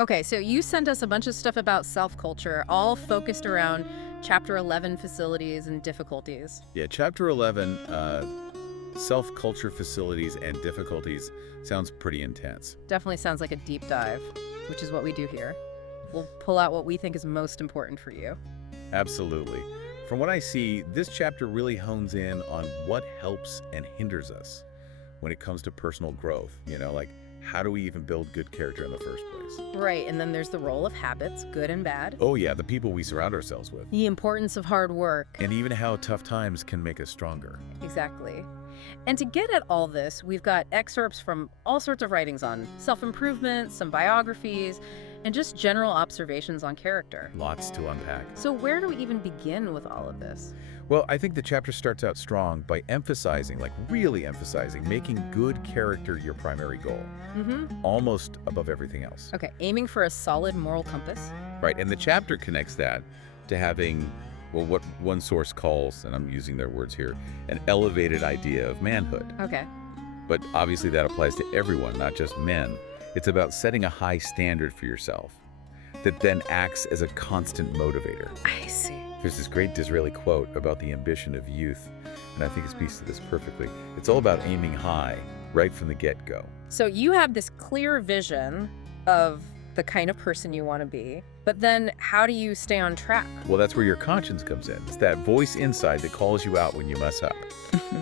Okay, so you sent us a bunch of stuff about self-culture, all focused around Chapter 11 facilities and difficulties. Yeah, Chapter 11, self-culture facilities and difficulties, sounds pretty intense. Definitely sounds like a deep dive, which is what we do here. We'll pull out what we think is most important for you. Absolutely. From what I see, this chapter really hones in on what helps and hinders us when it comes to personal growth. Like how do we even build good character in the first place? Right, and then there's the role of habits, good and bad. Oh yeah, the people we surround ourselves with. The importance of hard work. And even how tough times can make us stronger. Exactly. And to get at all this, we've got excerpts from all sorts of writings on self-improvement, some biographies, and just general observations on character. Lots to unpack. So where do we even begin with all of this? Well, I think the chapter starts out strong by emphasizing, like really emphasizing, making good character your primary goal. Almost above everything else. Okay, aiming for a solid moral compass. Right, and the chapter connects that to having, well, what one source calls, and I'm using their words here, an elevated idea of manhood. Okay. But obviously that applies to everyone, not just men. It's about setting a high standard for yourself that then acts as a constant motivator. I see. There's this great Disraeli quote about the ambition of youth, and I think it speaks to this perfectly. It's all about aiming high right from the get-go. So you have this clear vision of the kind of person you want to be, but then how do you stay on track? Well, that's where your conscience comes in. It's that voice inside that calls you out when you mess up.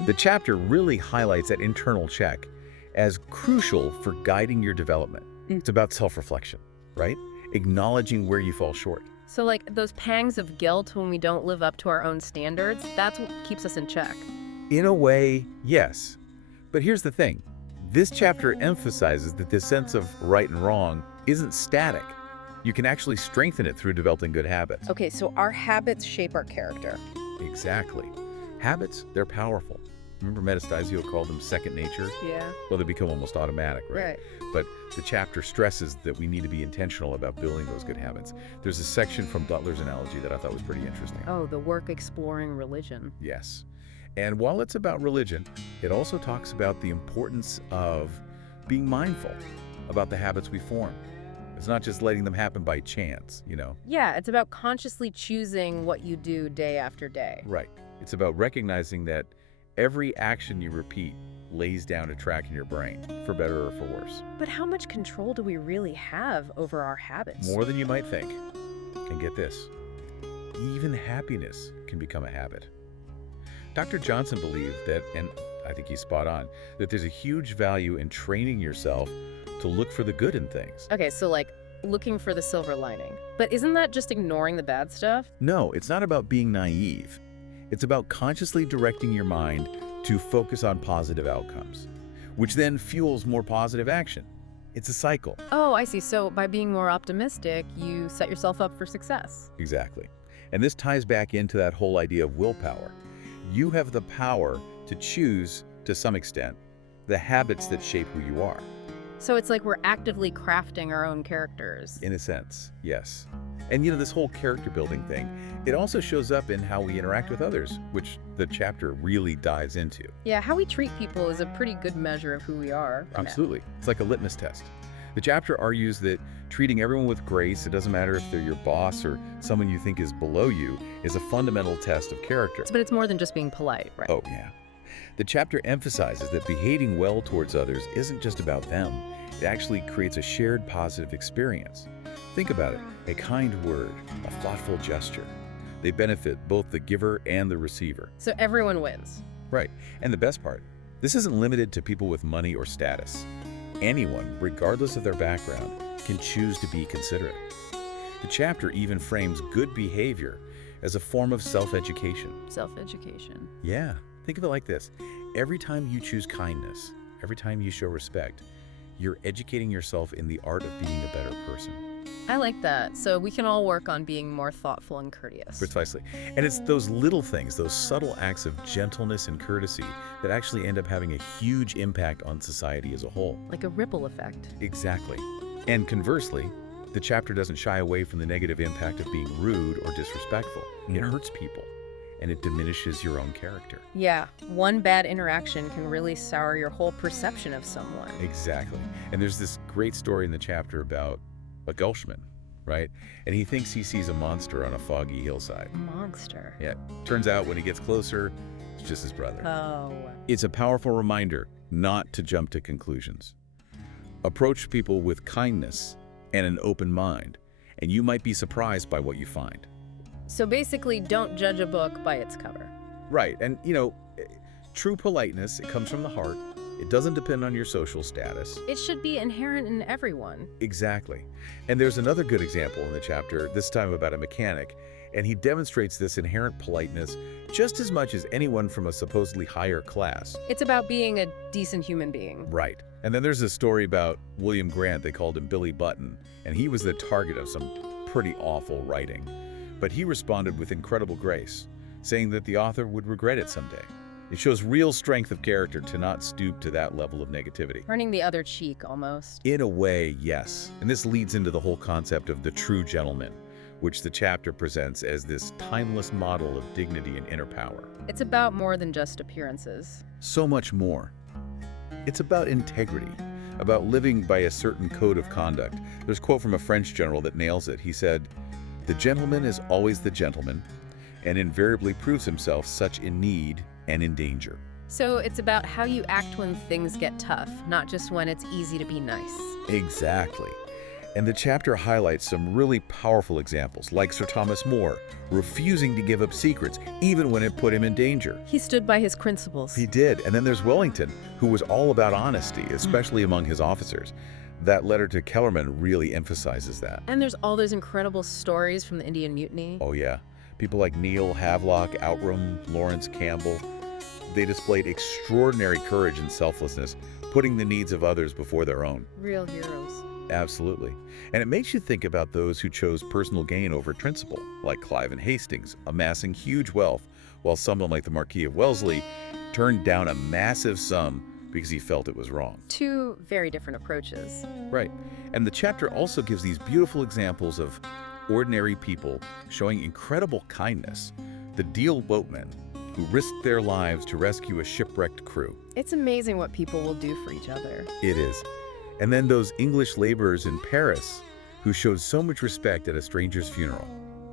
The chapter really highlights that internal check as crucial for guiding your development. It's about self-reflection, right? Acknowledging where you fall short. So like those pangs of guilt when we don't live up to our own standards, that's what keeps us in check. In a way, yes. But here's the thing. This chapter emphasizes that this sense of right and wrong isn't static. You can actually strengthen it through developing good habits. Okay, so our habits shape our character. Exactly. Habits, they're powerful. Remember Metastasio called them second nature? Yeah. Well, they become almost automatic, right? Right. But the chapter stresses that we need to be intentional about building those good habits. There's a section from Butler's analogy that I thought was pretty interesting. Oh, the work exploring religion. Yes. And while it's about religion, it also talks about the importance of being mindful about the habits we form. It's not just letting them happen by chance, Yeah, it's about consciously choosing what you do day after day. Right. It's about recognizing that every action you repeat lays down a track in your brain, for better or for worse. But how much control do we really have over our habits? More than you might think. And get this, even happiness can become a habit. Dr. Johnson believed that, and I think he's spot on, that there's a huge value in training yourself to look for the good in things. Okay, so like looking for the silver lining. But isn't that just ignoring the bad stuff? No, it's not about being naive. It's about consciously directing your mind to focus on positive outcomes, which then fuels more positive action. It's a cycle. Oh, I see. So by being more optimistic, you set yourself up for success. Exactly. And this ties back into that whole idea of willpower. You have the power to choose, to some extent, the habits that shape who you are. So it's like we're actively crafting our own characters. In a sense, yes. And this whole character building thing, it also shows up in how we interact with others, which the chapter really dives into. Yeah, how we treat people is a pretty good measure of who we are. Absolutely. It's like a litmus test. The chapter argues that treating everyone with grace, it doesn't matter if they're your boss or someone you think is below you, is a fundamental test of character. But it's more than just being polite, right? Oh, yeah. The chapter emphasizes that behaving well towards others isn't just about them. It actually creates a shared positive experience. Think about it. A kind word, a thoughtful gesture. They benefit both the giver and the receiver. So everyone wins. Right. And the best part, this isn't limited to people with money or status. Anyone, regardless of their background, can choose to be considerate. The chapter even frames good behavior as a form of self-education. Self-education. Yeah. Think of it like this. Every time you choose kindness, every time you show respect, you're educating yourself in the art of being a better person. I like that. So we can all work on being more thoughtful and courteous. Precisely. And it's those little things, those subtle acts of gentleness and courtesy that actually end up having a huge impact on society as a whole. Like a ripple effect. Exactly. And conversely, the chapter doesn't shy away from the negative impact of being rude or disrespectful. It hurts people, and it diminishes your own character. Yeah, one bad interaction can really sour your whole perception of someone. Exactly. And there's this great story in the chapter about a Welshman, right? And he thinks he sees a monster on a foggy hillside. Monster. Yeah, turns out when he gets closer, it's just his brother. Oh. It's a powerful reminder not to jump to conclusions. Approach people with kindness and an open mind, and you might be surprised by what you find. So basically, don't judge a book by its cover. Right, and true politeness, it comes from the heart. It doesn't depend on your social status. It should be inherent in everyone. Exactly. And there's another good example in the chapter, this time about a mechanic, and he demonstrates this inherent politeness just as much as anyone from a supposedly higher class. It's about being a decent human being. Right. And then there's a story about William Grant. They called him Billy Button, and he was the target of some pretty awful writing. But he responded with incredible grace, saying that the author would regret it someday. It shows real strength of character to not stoop to that level of negativity. Turning the other cheek, almost. In a way, yes. And this leads into the whole concept of the true gentleman, which the chapter presents as this timeless model of dignity and inner power. It's about more than just appearances. So much more. It's about integrity, about living by a certain code of conduct. There's a quote from a French general that nails it. He said, "The gentleman is always the gentleman, and invariably proves himself such in need and in danger." So it's about how you act when things get tough, not just when it's easy to be nice. Exactly. And the chapter highlights some really powerful examples, like Sir Thomas More, refusing to give up secrets, even when it put him in danger. He stood by his principles. He did. And then there's Wellington, who was all about honesty, especially among his officers. That letter to Kellerman really emphasizes that. And there's all those incredible stories from the Indian Mutiny. Oh yeah. People like Neil, Havelock, Outram, Lawrence Campbell, they displayed extraordinary courage and selflessness, putting the needs of others before their own. Real heroes. Absolutely. And it makes you think about those who chose personal gain over principle, like Clive and Hastings, amassing huge wealth, while someone like the Marquis of Wellesley turned down a massive sum because he felt it was wrong. Two very different approaches. Right. And the chapter also gives these beautiful examples of ordinary people showing incredible kindness. The Deal boatmen, who risked their lives to rescue a shipwrecked crew. It's amazing what people will do for each other. It is. And then those English laborers in Paris who showed so much respect at a stranger's funeral.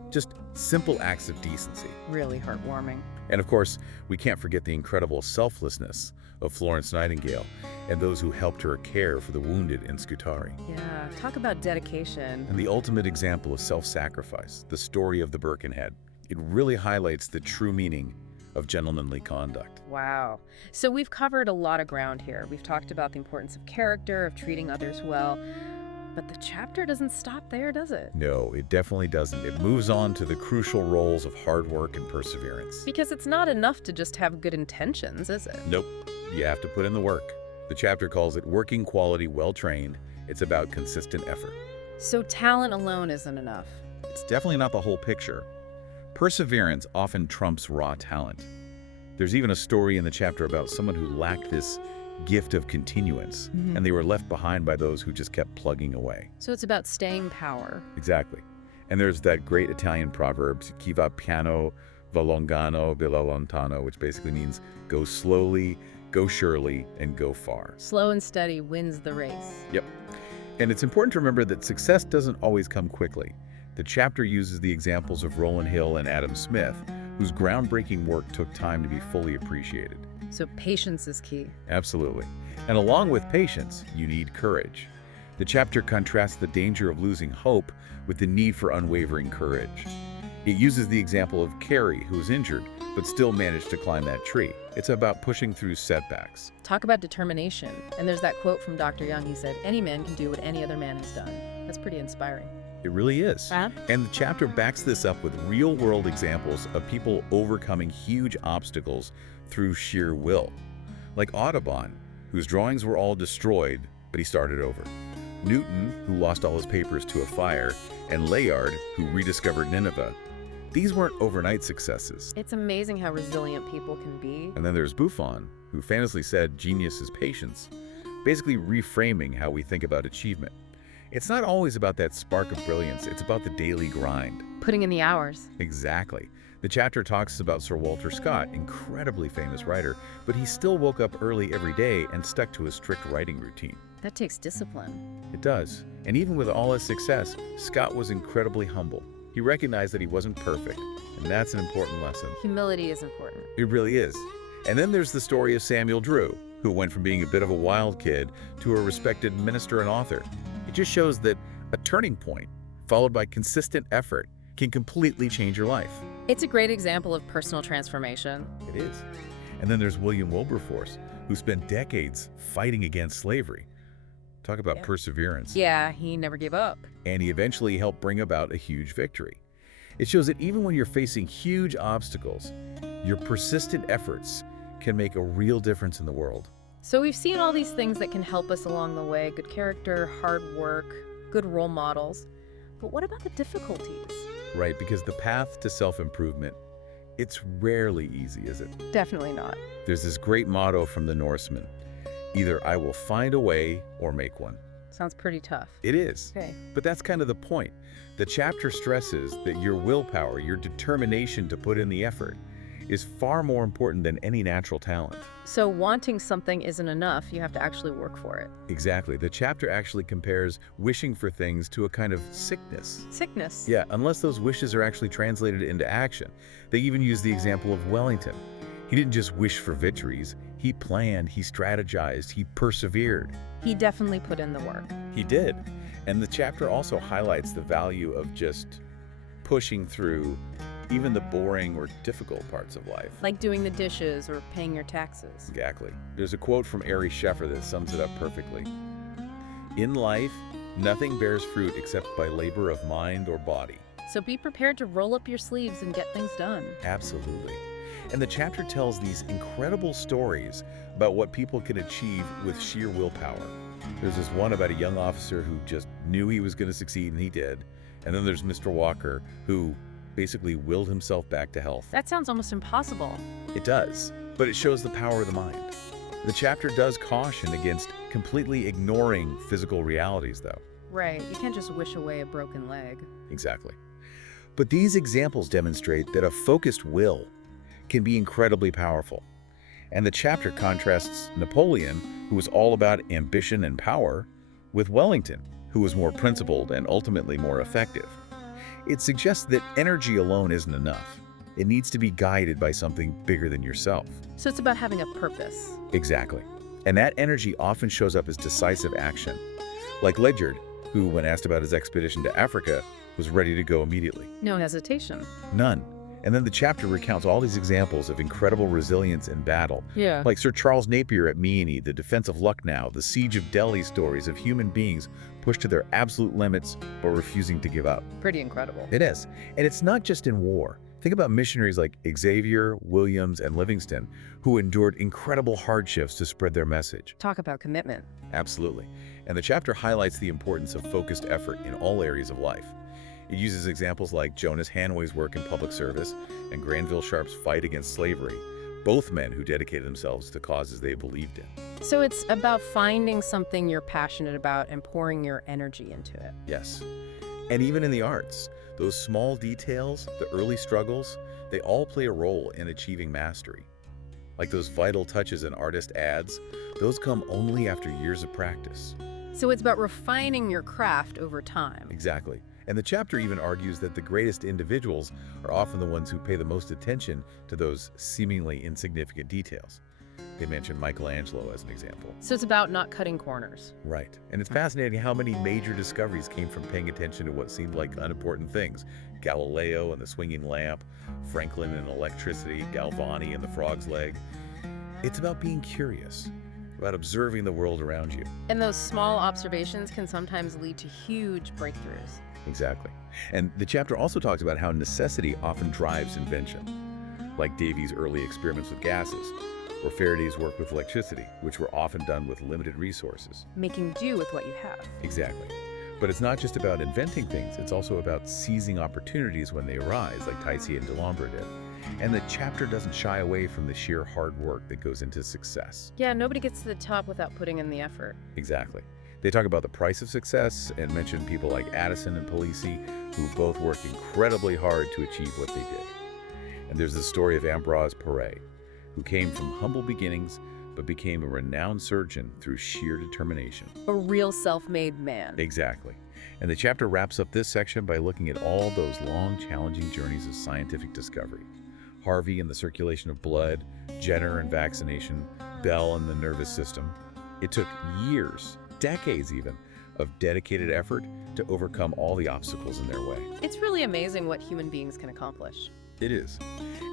Just simple acts of decency. Really heartwarming. And of course, we can't forget the incredible selflessness of Florence Nightingale and those who helped her care for the wounded in Scutari. Yeah, talk about dedication. And the ultimate example of self-sacrifice, the story of the Birkenhead. It really highlights the true meaning of gentlemanly conduct. Wow. So we've covered a lot of ground here. We've talked about the importance of character, of treating others well. But the chapter doesn't stop there, does it? No, it definitely doesn't. It moves on to the crucial roles of hard work and perseverance. Because it's not enough to just have good intentions, is it? Nope. You have to put in the work. The chapter calls it working quality, well-trained. It's about consistent effort. So talent alone isn't enough. It's definitely not the whole picture. Perseverance often trumps raw talent. There's even a story in the chapter about someone who lacked this gift of continuance, and they were left behind by those who just kept plugging away. So it's about staying power. Exactly. And there's that great Italian proverb, chi va piano, va longano, bella lontano, which basically means go slowly, go surely, and go far. Slow and steady wins the race. Yep. And it's important to remember that success doesn't always come quickly. The chapter uses the examples of Rowland Hill and Adam Smith, whose groundbreaking work took time to be fully appreciated. So patience is key. Absolutely. And along with patience, you need courage. The chapter contrasts the danger of losing hope with the need for unwavering courage. It uses the example of Carrie, who was injured, but still managed to climb that tree. It's about pushing through setbacks. Talk about determination. And there's that quote from Dr. Young. He said, "Any man can do what any other man has done." That's pretty inspiring. It really is. And the chapter backs this up with real-world examples of people overcoming huge obstacles through sheer will. Like Audubon, whose drawings were all destroyed, but he started over. Newton, who lost all his papers to a fire, and Layard, who rediscovered Nineveh. These weren't overnight successes. It's amazing how resilient people can be. And then there's Buffon, who famously said genius is patience, basically reframing how we think about achievement. It's not always about that spark of brilliance, it's about the daily grind. Putting in the hours. Exactly. The chapter talks about Sir Walter Scott, incredibly famous writer, but he still woke up early every day and stuck to a strict writing routine. That takes discipline. It does. And even with all his success, Scott was incredibly humble. He recognized that he wasn't perfect, and that's an important lesson. Humility is important. It really is. And then there's the story of Samuel Drew, who went from being a bit of a wild kid to a respected minister and author. It just shows that a turning point, followed by consistent effort, can completely change your life. It's a great example of personal transformation. It is. And then there's William Wilberforce, who spent decades fighting against slavery. Talk about perseverance. Yeah, he never gave up. And he eventually helped bring about a huge victory. It shows that even when you're facing huge obstacles, your persistent efforts can make a real difference in the world. So we've seen all these things that can help us along the way: good character, hard work, good role models. But what about the difficulties? Right, because the path to self-improvement, it's rarely easy, is it? Definitely not. There's this great motto from the Norsemen: either I will find a way or make one. Sounds pretty tough. It is. Okay. But that's kind of the point. The chapter stresses that your willpower, your determination to put in the effort, is far more important than any natural talent. So wanting something isn't enough. You have to actually work for it. Exactly. The chapter actually compares wishing for things to a kind of sickness. Sickness. Yeah, unless those wishes are actually translated into action. They even use the example of Wellington. He didn't just wish for victories. He planned, he strategized, he persevered. He definitely put in the work. He did. And the chapter also highlights the value of just pushing through even the boring or difficult parts of life. Like doing the dishes or paying your taxes. Exactly. There's a quote from Ari Scheffer that sums it up perfectly. In life, nothing bears fruit except by labor of mind or body. So be prepared to roll up your sleeves and get things done. Absolutely. And the chapter tells these incredible stories about what people can achieve with sheer willpower. There's this one about a young officer who just knew he was going to succeed, and he did. And then there's Mr. Walker, who basically willed himself back to health. That sounds almost impossible. It does, but it shows the power of the mind. The chapter does caution against completely ignoring physical realities, though. Right. You can't just wish away a broken leg. Exactly. But these examples demonstrate that a focused will can be incredibly powerful. And the chapter contrasts Napoleon, who was all about ambition and power, with Wellington, who was more principled and ultimately more effective. It suggests that energy alone isn't enough. It needs to be guided by something bigger than yourself. So it's about having a purpose. Exactly. And that energy often shows up as decisive action. Like Ledyard, who, when asked about his expedition to Africa, was ready to go immediately. No hesitation. None. And then the chapter recounts all these examples of incredible resilience in battle. Yeah. Like Sir Charles Napier at Meeanee, the defense of Lucknow, the siege of Delhi, stories of human beings pushed to their absolute limits but refusing to give up. Pretty incredible. It is. And it's not just in war. Think about missionaries like Xavier, Williams, and Livingston, who endured incredible hardships to spread their message. Talk about commitment. Absolutely. And the chapter highlights the importance of focused effort in all areas of life. It uses examples like Jonas Hanway's work in public service and Granville Sharp's fight against slavery, both men who dedicated themselves to causes they believed in. So it's about finding something you're passionate about and pouring your energy into it. Yes. And even in the arts, those small details, the early struggles, they all play a role in achieving mastery. Like those vital touches an artist adds, those come only after years of practice. So it's about refining your craft over time. Exactly. And the chapter even argues that the greatest individuals are often the ones who pay the most attention to those seemingly insignificant details. They mention Michelangelo as an example. So it's about not cutting corners. Right. And it's fascinating how many major discoveries came from paying attention to what seemed like unimportant things. Galileo and the swinging lamp, Franklin and electricity, Galvani and the frog's leg. It's about being curious, about observing the world around you. And those small observations can sometimes lead to huge breakthroughs. Exactly. And the chapter also talks about how necessity often drives invention, like Davy's early experiments with gases, or Faraday's work with electricity, which were often done with limited resources. Making do with what you have. Exactly. But it's not just about inventing things, it's also about seizing opportunities when they arise, like Taisier and Delambre did. And the chapter doesn't shy away from the sheer hard work that goes into success. Yeah, nobody gets to the top without putting in the effort. Exactly. They talk about the price of success and mention people like Addison and Palissy, who both worked incredibly hard to achieve what they did. And there's the story of Ambroise Paré, who came from humble beginnings but became a renowned surgeon through sheer determination. A real self-made man. Exactly. And the chapter wraps up this section by looking at all those long, challenging journeys of scientific discovery. Harvey and the circulation of blood, Jenner and vaccination, Bell and the nervous system. It took years, decades even, of dedicated effort to overcome all the obstacles in their way. It's really amazing what human beings can accomplish. It is.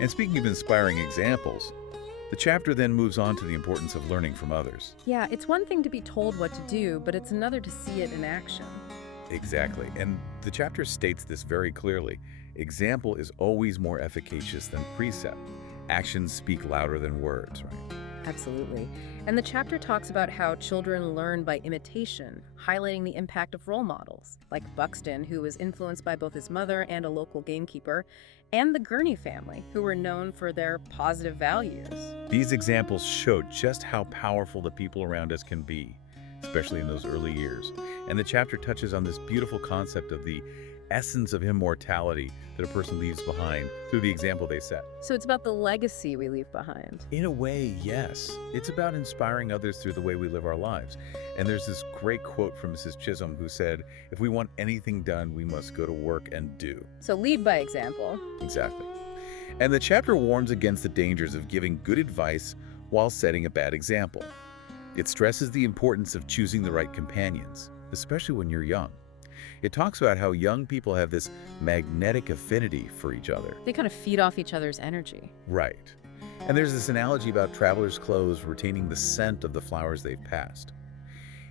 And speaking of inspiring examples, the chapter then moves on to the importance of learning from others. Yeah, it's one thing to be told what to do, but it's another to see it in action. Exactly. And the chapter states this very clearly. Example is always more efficacious than precept. Actions speak louder than words, right? Absolutely. And the chapter talks about how children learn by imitation, highlighting the impact of role models, like Buxton, who was influenced by both his mother and a local gamekeeper, and the Gurney family, who were known for their positive values. These examples show just how powerful the people around us can be, especially in those early years. And the chapter touches on this beautiful concept of the essence of immortality that a person leaves behind through the example they set. So it's about the legacy we leave behind. In a way, yes. It's about inspiring others through the way we live our lives. And there's this great quote from Mrs. Chisholm who said, "If we want anything done, we must go to work and do." So lead by example. Exactly. And the chapter warns against the dangers of giving good advice while setting a bad example. It stresses the importance of choosing the right companions, especially when you're young. It talks about how young people have this magnetic affinity for each other. They kind of feed off each other's energy. Right. And there's this analogy about travelers' clothes retaining the scent of the flowers they've passed.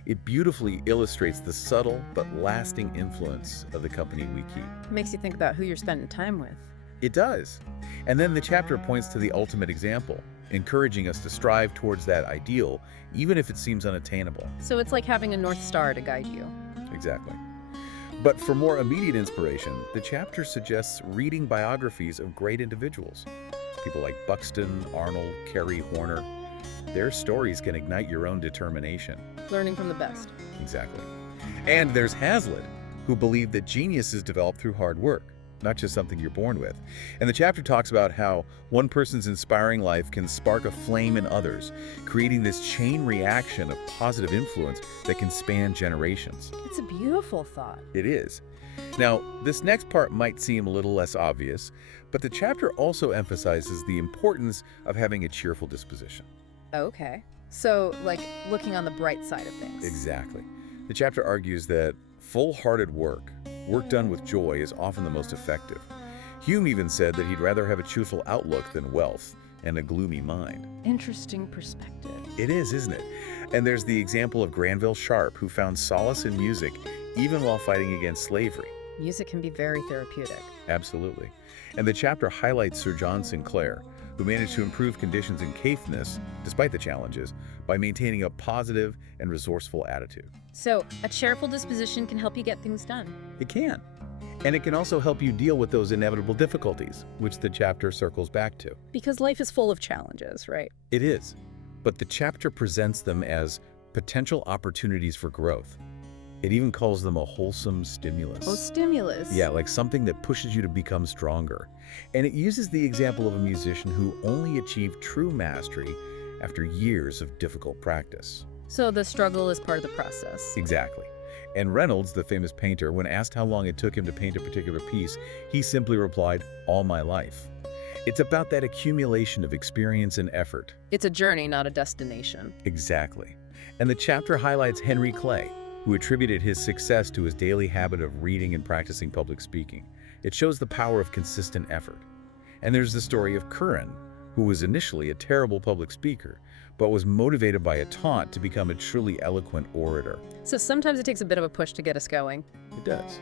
It beautifully illustrates the subtle but lasting influence of the company we keep. It makes you think about who you're spending time with. It does. And then the chapter points to the ultimate example, encouraging us to strive towards that ideal, even if it seems unattainable. So it's like having a North Star to guide you. Exactly. But for more immediate inspiration, the chapter suggests reading biographies of great individuals. People like Buxton, Arnold, Carey, Horner. Their stories can ignite your own determination. Learning from the best. Exactly. And there's Hazlitt, who believed that genius is developed through hard work, not just something you're born with. And the chapter talks about how one person's inspiring life can spark a flame in others, creating this chain reaction of positive influence that can span generations. It's a beautiful thought. It is. Now, this next part might seem a little less obvious, but the chapter also emphasizes the importance of having a cheerful disposition. Okay. So, like, looking on the bright side of things. Exactly. The chapter argues that full-hearted work done with joy, is often the most effective. Hume even said that he'd rather have a cheerful outlook than wealth and a gloomy mind. Interesting perspective. It is, isn't it? And there's the example of Granville Sharp, who found solace in music even while fighting against slavery. Music can be very therapeutic. Absolutely. And the chapter highlights Sir John Sinclair, who managed to improve conditions in Caithness, despite the challenges, by maintaining a positive and resourceful attitude. So, a cheerful disposition can help you get things done. It can. And it can also help you deal with those inevitable difficulties, which the chapter circles back to. Because life is full of challenges, right? It is. But the chapter presents them as potential opportunities for growth. It even calls them a wholesome stimulus. Oh, stimulus. Yeah, like something that pushes you to become stronger. And it uses the example of a musician who only achieved true mastery after years of difficult practice. So the struggle is part of the process. Exactly. And Reynolds, the famous painter, when asked how long it took him to paint a particular piece, he simply replied, "All my life." It's about that accumulation of experience and effort. It's a journey, not a destination. Exactly. And the chapter highlights Henry Clay, who attributed his success to his daily habit of reading and practicing public speaking. It shows the power of consistent effort. And there's the story of Curran, who was initially a terrible public speaker, but was motivated by a taunt to become a truly eloquent orator. So sometimes it takes a bit of a push to get us going. It does.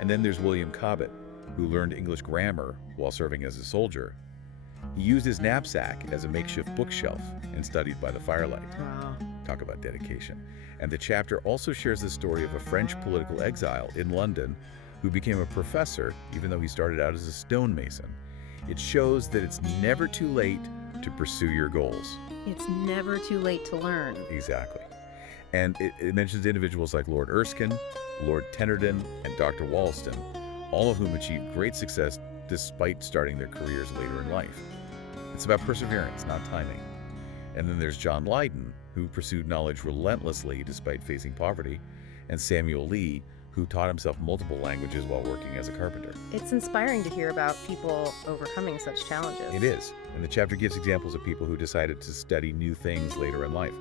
And then there's William Cobbett, who learned English grammar while serving as a soldier. He used his knapsack as a makeshift bookshelf and studied by the firelight. Wow. Talk about dedication. And the chapter also shares the story of a French political exile in London who became a professor even though he started out as a stonemason. It shows that it's never too late to pursue your goals. It's never too late to learn. Exactly. And it mentions individuals like Lord Erskine, Lord Tennyson, and Dr. Wollaston, all of whom achieved great success despite starting their careers later in life. It's about perseverance, not timing. And then there's John Lydon, who pursued knowledge relentlessly despite facing poverty, and Samuel Lee, who taught himself multiple languages while working as a carpenter. It's inspiring to hear about people overcoming such challenges. It is. And the chapter gives examples of people who decided to study new things later in life,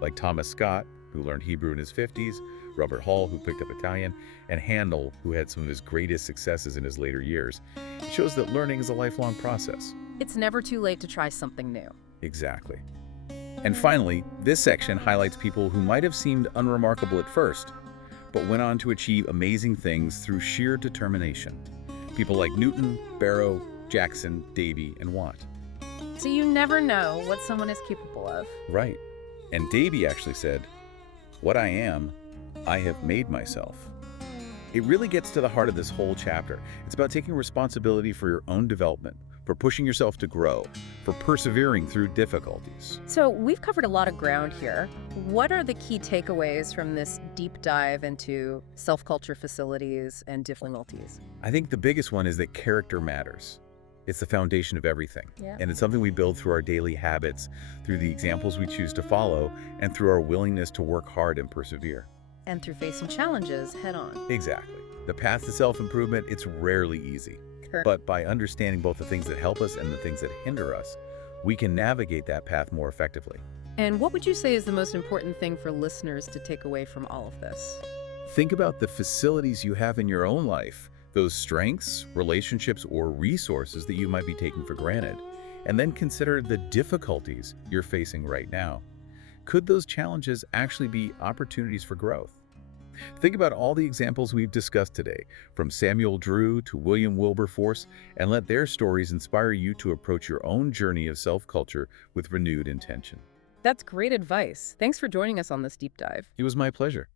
like Thomas Scott, who learned Hebrew in his 50s, Robert Hall, who picked up Italian, and Handel, who had some of his greatest successes in his later years. It shows that learning is a lifelong process. It's never too late to try something new. Exactly. And finally, this section highlights people who might have seemed unremarkable at first, but went on to achieve amazing things through sheer determination. People like Newton, Barrow, Jackson, Davy, and Watt. So you never know what someone is capable of. Right. And Davy actually said, "What I am, I have made myself." It really gets to the heart of this whole chapter. It's about taking responsibility for your own development, for pushing yourself to grow, for persevering through difficulties. So we've covered a lot of ground here. What are the key takeaways from this deep dive into self-culture facilities and difficulties? I think the biggest one is that character matters. It's the foundation of everything. Yeah. And it's something we build through our daily habits, through the examples we choose to follow, and through our willingness to work hard and persevere. And through facing challenges head on. Exactly. The path to self-improvement, it's rarely easy. But by understanding both the things that help us and the things that hinder us, we can navigate that path more effectively. And what would you say is the most important thing for listeners to take away from all of this? Think about the facilities you have in your own life, those strengths, relationships, or resources that you might be taking for granted, and then consider the difficulties you're facing right now. Could those challenges actually be opportunities for growth? Think about all the examples we've discussed today, from Samuel Drew to William Wilberforce, and let their stories inspire you to approach your own journey of self-culture with renewed intention. That's great advice. Thanks for joining us on this deep dive. It was my pleasure.